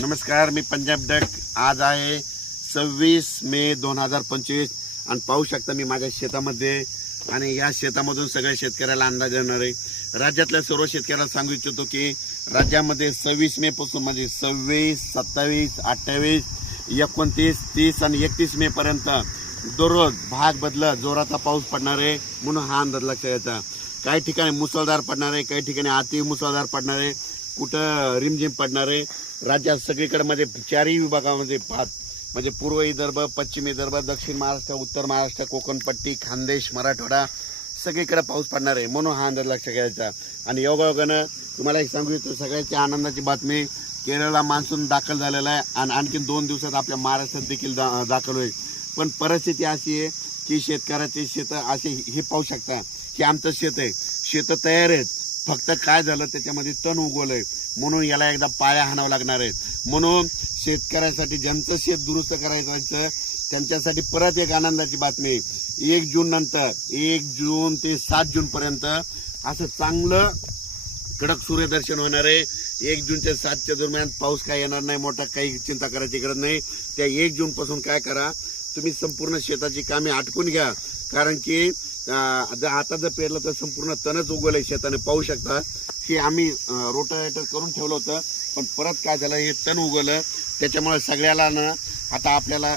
नमस्कार, मी पंजाब डक। आज आहे 26 मे 2025 आणि पाहू शकता मी माझ्या शेतामध्ये आणि या शेतामधून सगळ्या शेतकऱ्याला अंदाज येणार आहे। राज्यातल्या सर्व शेतकऱ्याला सांगू इच्छितो की राज्यामध्ये 26 मे पासून म्हणजे 26, 27, 28, 29, 30 आणि 31 मे पर्यंत दररोज भाग बदलत जोराचा पाऊस पडणार आहे, म्हणून हा अंदाज लक्षात घ्यायचा। काही ठिकाणी मुसळधार पडणार आहे, काही ठिकाणी अति मुसळधार पडणार आहे, कुठं रिमझिम पडणार आहे। राज्यात सगळीकडे म्हणजे चारही विभागामध्ये म्हणजे पूर्व विदर्भ, पश्चिम विदर्भ, दक्षिण महाराष्ट्र, उत्तर महाराष्ट्र, कोकणपट्टी, खानदेश, मराठवाडा सगळीकडे पाऊस पडणार आहे, म्हणून हा अंदाज लक्षात घ्यायचा। आणि योगायोगानं तुम्हाला एक सांगू इच्छितो, सगळ्याच्या आनंदाची बातमी, केरळला मान्सून दाखल झालेला आहे आणि आणखीन 2 दिवसात आपल्या महाराष्ट्रात देखील दाखल होईल। पण परिस्थिती अशी आहे की शेतकऱ्याचे शेत असे हे पाहू शकता, हे आमचं शेत आहे, शेत तयार आहेत, फक्त काय झालं त्याच्यामध्ये तण उगवलंय, म्हणून याला एकदा पाया हाणावं लागणार आहे। म्हणून शेतकऱ्यासाठी ज्यांचं शेत दुरुस्त करायचं त्यांच्यासाठी परत एक आनंदाची बातमी, 1 जून नंतर 1 जून ते 7 जून पर्यंत असं चांगलं कडक सूर्यदर्शन होणार आहे। 1 जून ते 7 दरम्यान पाऊस काय येणार नाही, मोठा काही चिंता करायची गरज नाही। त्या 1 जून पासून काय करा, तुम्ही संपूर्ण शेताची कामे आटपून घ्या, कारण की आता जर पेरलं तर संपूर्ण तणच उगवलंय शेताने, पाहू शकता। हे आम्ही रोटावेटर करून ठेवलं होतं, पण परत काय झालं, हे तण उगवलं, त्याच्यामुळे सगळ्याला ना आता आपल्याला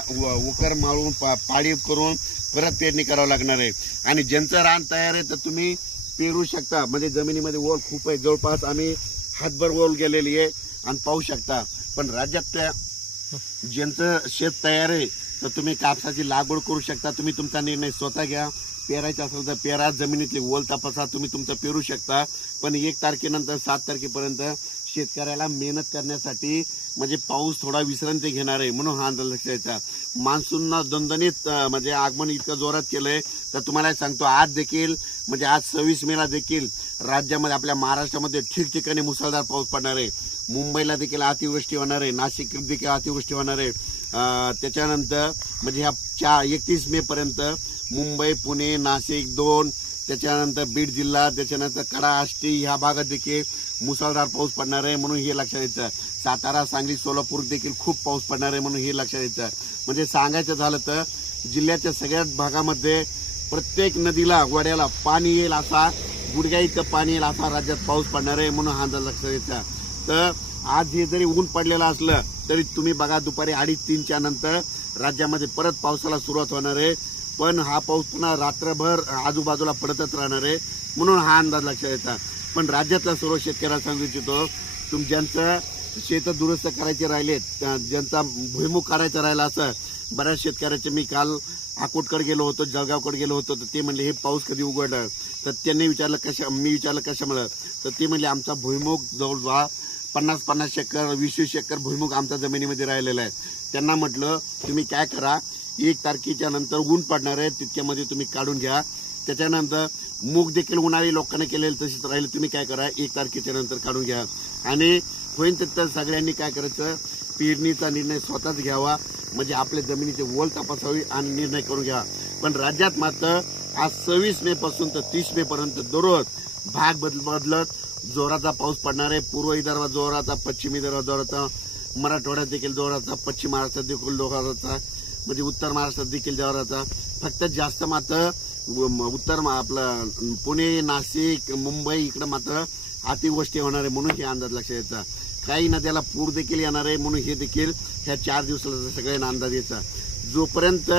उकर मारून पाळी करून परत पेरणी करावं लागणार आहे। आणि ज्यांचं रान तयार आहे तर तुम्ही पेरू शकता, म्हणजे जमिनीमध्ये ओल खूप आहे, जवळपास आम्ही हातभर ओल गेलेली आहे आणि पाहू शकता। पण राज्यातल्या ज्यांचं शेत तयार आहे तर तुम्ही कापसाची लागवड करू शकता, तुम्ही तुमचा निर्णय स्वतः घ्या। पेरायचं असेल तर पेरा, जमिनीतली ओल तपासा, तुम्ही तुमचं पेरू शकता। पण 1 तारखेनंतर 7 तारखेपर्यंत शेतकऱ्याला मेहनत करण्यासाठी म्हणजे पाऊस थोडा विश्रांती घेणार आहे, म्हणून हा अंदाज लक्षात घ्यायचा। मान्सूननं दणदणीत म्हणजे आगमन इतकं जोरात केलंय, तर तुम्हाला सांगतो आज देखील म्हणजे आज 26 मेला देखील राज्यामध्ये आपल्या महाराष्ट्रामध्ये ठिकठिकाणी मुसळधार पाऊस पडणार आहे। मुंबईला देखील अतिवृष्टी होणार आहे, नाशिक देखील अतिवृष्टी होणार आहे। त्याच्यानंतर म्हणजे ह्या 31 मे पर्यंत मुंबई, पुणे, नाशिक 2, त्याच्यानंतर बीड जिल्हा, त्याच्यानंतर कडा, आष्टी ह्या भागात देखील मुसळधार पाऊस पडणार आहे, म्हणून हे लक्षात घ्यायचं। सातारा, सांगली, सोलापूर देखील खूप पाऊस पडणार आहे, म्हणून हे लक्षात घ्यायचं। म्हणजे सांगायचं झालं तर जिल्ह्याच्या सगळ्याच भागामध्ये प्रत्येक नदीला, वड्याला पाणी येईल, असा गुडघ्या इतकं पाणी येईल असा राज्यात पाऊस पडणार आहे, म्हणून हा अंदाज लक्षात घ्यायचा। तर आज हे जरी ऊन पडलेलं असलं तरी तुम्ही बघा दुपारी 2:30-3च्या नंतर राज्यामध्ये परत पावसाला सुरुवात होणार आहे, पण हा पाऊस पुन्हा रात्रभर आजूबाजूला पडतच राहणार आहे, म्हणून हा अंदाज लक्षात येतात। पण राज्यातल्या सर्व शेतकऱ्याला सांगू इच्छितो, ज्यांचं शेत दुरुस्त करायचे राहिलेत, ज्यांचा भुईमुग करायचा राहिला, असं बऱ्याच शेतकऱ्याचे मी काल अकोटकडे गेलो होतो, जळगावकडे गेलो होतो, तर ते म्हणले हे पाऊस कधी उघडणार, तर त्यांनी विचारलं मी विचारलं कशामुळे, तर ते म्हणले आमचा भुईमुग जवळजवळ 50-50 एकर 20-20 एकर भुईमुग आमच्या जमिनीमध्ये राहिलेला आहे। त्यांना म्हटलं तुम्ही काय करा, 1 तारखेच्या नंतर ऊन पडणार आहे, तितक्यामध्ये तुम्ही काढून घ्या। त्याच्यानंतर मूग देखील उन्हाळी लोकांना केलेलं तसेच राहिले, तुम्ही काय करा 1 तारखेच्या नंतर काढून घ्या। आणि होईन तर सगळ्यांनी काय करायचं, पेरणीचा निर्णय स्वतःच घ्यावा, म्हणजे आपल्या जमिनीची ओल तपासावी आणि निर्णय करून घ्या। पण राज्यात मात्र आज 26 मे पासून तर 30 मे पर्यंत दररोज भाग बदलत जोराचा पाऊस पडणार आहे। पूर्व विदर्भात जोराचा, पश्चिम विदर्भात जोराचा, मराठवाड्यात देखील जोराचा, पश्चिम महाराष्ट्रात देखील जोराचा, म्हणजे उत्तर महाराष्ट्रात देखील जोराचा। फक्त जास्त मात्र उत्तर आपलं पुणे, नाशिक, मुंबई इकडं मात्र अतिवृष्टी होणार आहे, म्हणून हे अंदाज लक्षात घ्यायचा। काही नद्याला पूर देखील येणार आहे, म्हणून हे देखील ह्या 4 दिवसाला सगळ्यांना अंदाज द्यायचा। जोपर्यंत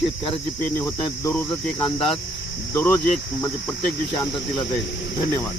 शेतकऱ्याची पेरणी होत नाही, दररोजच एक अंदाज, दररोज एक म्हणजे प्रत्येक दिवशी अंदाज दिला जाईल। धन्यवाद।